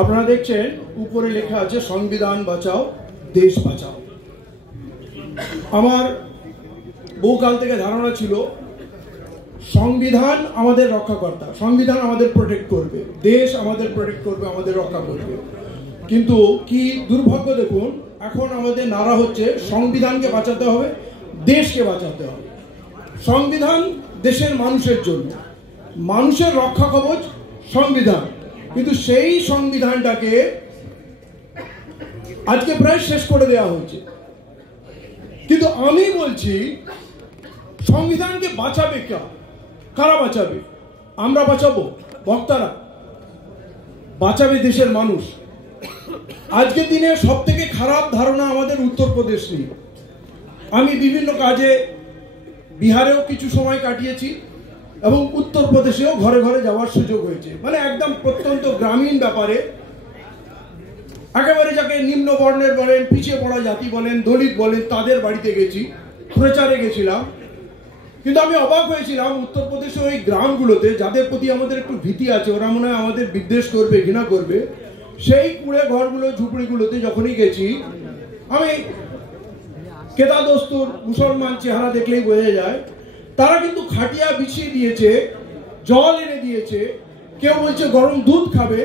আপনারা দেখছেন উপরে লেখা আছে সংবিধান বাঁচাও দেশ বাঁচাও। আমার বহুকাল থেকে ধারণা ছিল সংবিধান আমাদের রক্ষাকর্তা, সংবিধান আমাদের প্রোটেক্ট করবে, দেশ আমাদের প্রোটেক্ট করবে, আমাদের রক্ষা করবে। কিন্তু কি দুর্ভাগ্য দেখুন, এখন আমাদের নারা হচ্ছে সংবিধানকে বাঁচাতে হবে, দেশকে বাঁচাতে হবে। সংবিধান দেশের মানুষের জন্য, মানুষের রক্ষা কবচ সংবিধান, কিন্তু সেই সংবিধানটাকে আজকে প্রায় শেষ করে দেওয়া হয়েছে। কিন্তু আমি বলছি সংবিধানকে বাঁচাবে কারা বাঁচাবে? আমরা বাঁচাবো? বক্তারা বাঁচাবে দেশের মানুষ। আজকের দিনে সব থেকে খারাপ ধারণা আমাদের উত্তরপ্রদেশ নিয়ে। আমি বিভিন্ন কাজে বিহারেও কিছু সময় কাটিয়েছি এবং উত্তরপ্রদেশেও ঘরে ঘরে যাওয়ার সুযোগ হয়েছে। মানে একদম প্রত্যন্ত গ্রামীণ ব্যাপারে, একেবারে যাকে নিম্ন বর্ণের বলেন, পিছিয়ে পড়া জাতি বলেন, দলিত বলেন, তাদের বাড়িতে গেছি, প্রচারে গেছিলাম। কিন্তু আমি অবাক হয়েছিলাম উত্তরপ্রদেশে ওই গ্রামগুলোতে যাদের প্রতি আমাদের একটু ভীতি আছে, ওরা মনে হয় আমাদের বিদ্বেষ করবে, ঘৃণা করবে, সেই কুড়ে ঘরগুলো, ঝুপড়িগুলোতে যখনই গেছি, আমি কেদাদস্তুর মুসলমান চেহারা দেখলেই বোঝা যায় তারা কিন্তু খাটিয়া বিছিয়ে দিয়েছে, জল এনে দিয়েছে, কেউ বলছে গরম দুধ খাবে,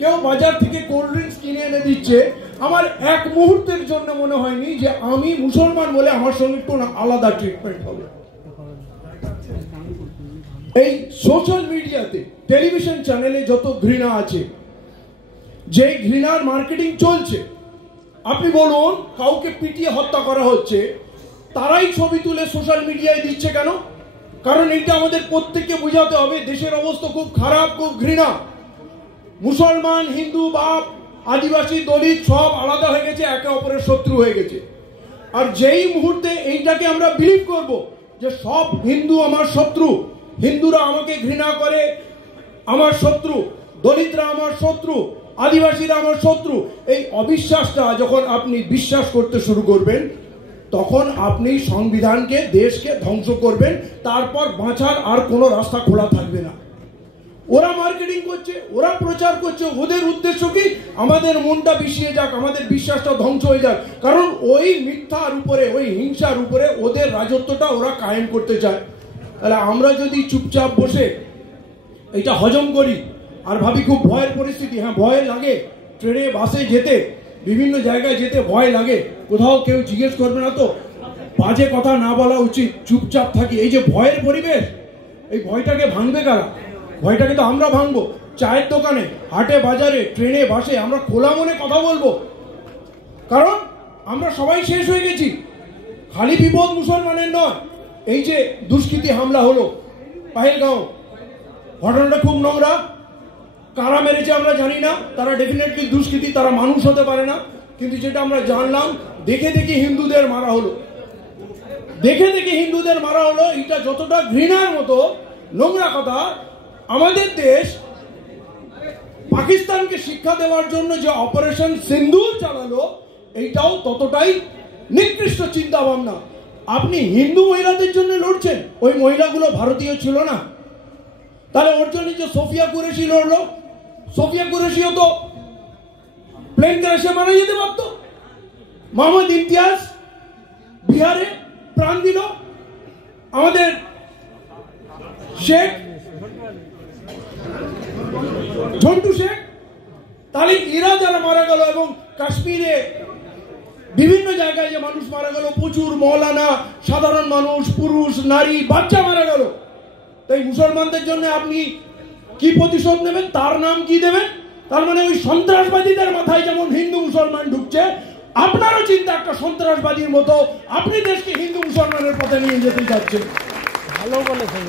কেউ বাজার থেকে কোল্ড ড্রিঙ্কস কিনে এনে দিচ্ছে। আমার এক মুহূর্তের জন্য মনে হয়নি যে আমি মুসলমান বলে আমার সঙ্গে একটু আলাদা ট্রিটমেন্ট হবে। এই সোশ্যাল মিডিয়াতে, টেলিভিশন চ্যানেলে যত ঘৃণা আছে, যে ঘৃণার মার্কেটিং চলছে, আপনি বলুন কাউকে পিটিয়ে হত্যা করা হচ্ছে, তারাই ছবি তুলে সোশ্যাল মিডিয়ায় দিচ্ছে কেন? কারণ এটা আমাদের প্রত্যেককে বোঝাতে হবে দেশের অবস্থা খুব খারাপ, খুব ঘৃণা। মুসলমান, হিন্দু, বাপ, আদিবাসী, দলিত সব আলাদা হয়ে গেছে, একে অপরের শত্রু হয়ে গেছে। আর যেই মুহূর্তে এইটাকে আমরা বিলিভ করব যে সব হিন্দু আমার শত্রু, হিন্দুরা আমাকে ঘৃণা করে, আমার শত্রু, দলিতরা আমার শত্রু, আদিবাসীরা আমার শত্রু, এই অবিশ্বাসটা যখন আপনি বিশ্বাস করতে শুরু করবেন, তখন আপনি সংবিধানকে, দেশকে ধ্বংস করবেন। তারপর বাঁচার আর কোনো রাস্তা খোলা থাকবে না। ওরা মার্কেটিং করছে, ওরা প্রচার করছে, ওদের উদ্দেশ্য কি? আমাদের মনটা বিষিয়ে যাক, আমাদের বিশ্বাসটা ধ্বংস হয়ে যাক। কারণ ওই মিথ্যার উপরে, ওই হিংসার উপরে ওদের রাজত্বটা ওরা কায়েম করতে চায়। তাহলে আমরা যদি চুপচাপ বসে এটা হজম করি আর ভাবি খুব ভয়ের পরিস্থিতি, হ্যাঁ ভয় লাগে, ট্রেনে বাসে যেতে, বিভিন্ন জায়গায় যেতে ভয় লাগে, কোথাও কেউ জিজ্ঞেস করবে না তো, বাজে কথা না বলা উচিত, চুপচাপ থাকি, এই যে ভয়ের পরিবেশ, এই ভয়টাকে ভাঙবে কারা? ভয়টাকে তো আমরা ভাঙবো। চায়ের দোকানে, হাটে বাজারে, ট্রেনে বাসে আমরা খোলা মনে কথা বলবো, কারণ আমরা সবাই শেষ হয়ে গেছি। খালি বিপদ মুসলমানের নয়, এই যে দুষ্কৃতী হামলা হলো পাহেলগাঁও, ঘটনাটা খুব নোংরা। কারা মেরেছে আমরা জানি না, তারা ডেফিনেটলি দুষ্কৃতী, তারা মানুষ হতে পারে না। কিন্তু যেটা আমরা জানলাম, দেখে দেখে হিন্দুদের মারা হলো, দেখে দেখে হিন্দুদের মারা হলো। এটা যতটা ঘৃণার মতো নোংরা কথা, আমাদের দেশ পাকিস্তানকে শিক্ষা দেওয়ার জন্য যে অপারেশন সিন্দুর চালালো, এইটাও ততটাই নিকৃষ্ট চিন্তা ভাবনা। আপনি হিন্দু মহিলাদের জন্য লড়ছেন, ওই মহিলাগুলো ভারতীয় ছিল না? তাহলে ওর জন্য যে সোফিয়া কুরেশি লড়লো, সোফিয়া কুরেশিও তো প্লেন ক্র্যাশে মারা যেতে পারত। মোহাম্মদ ইমতিয়াজ বিহারে প্রাণ দিল, আমাদের শেখ ঝন্টু শেখ, তাহলে এরা যারা মারা গেল, এবং কাশ্মীরে বিভিন্ন জায়গায় যে মানুষ মারা গেল, প্রচুর মৌলানা, সাধারণ মানুষ, পুরুষ, নারী, বাচ্চা মারা গেল। তাই মুসলমানদের জন্য আপনি কি প্রতিশোধ নেবেন? তার নাম কি দেবেন? তার মানে ওই সন্ত্রাসবাদীদের মাথায় যেমন হিন্দু মুসলমান ঢুকছে, আপনারও চিন্তা একটা সন্ত্রাসবাদীর মতো, আপনি দেশকে হিন্দু মুসলমানের পথে নিয়ে যেতে চাচ্ছেন। ভালো বলেছেন।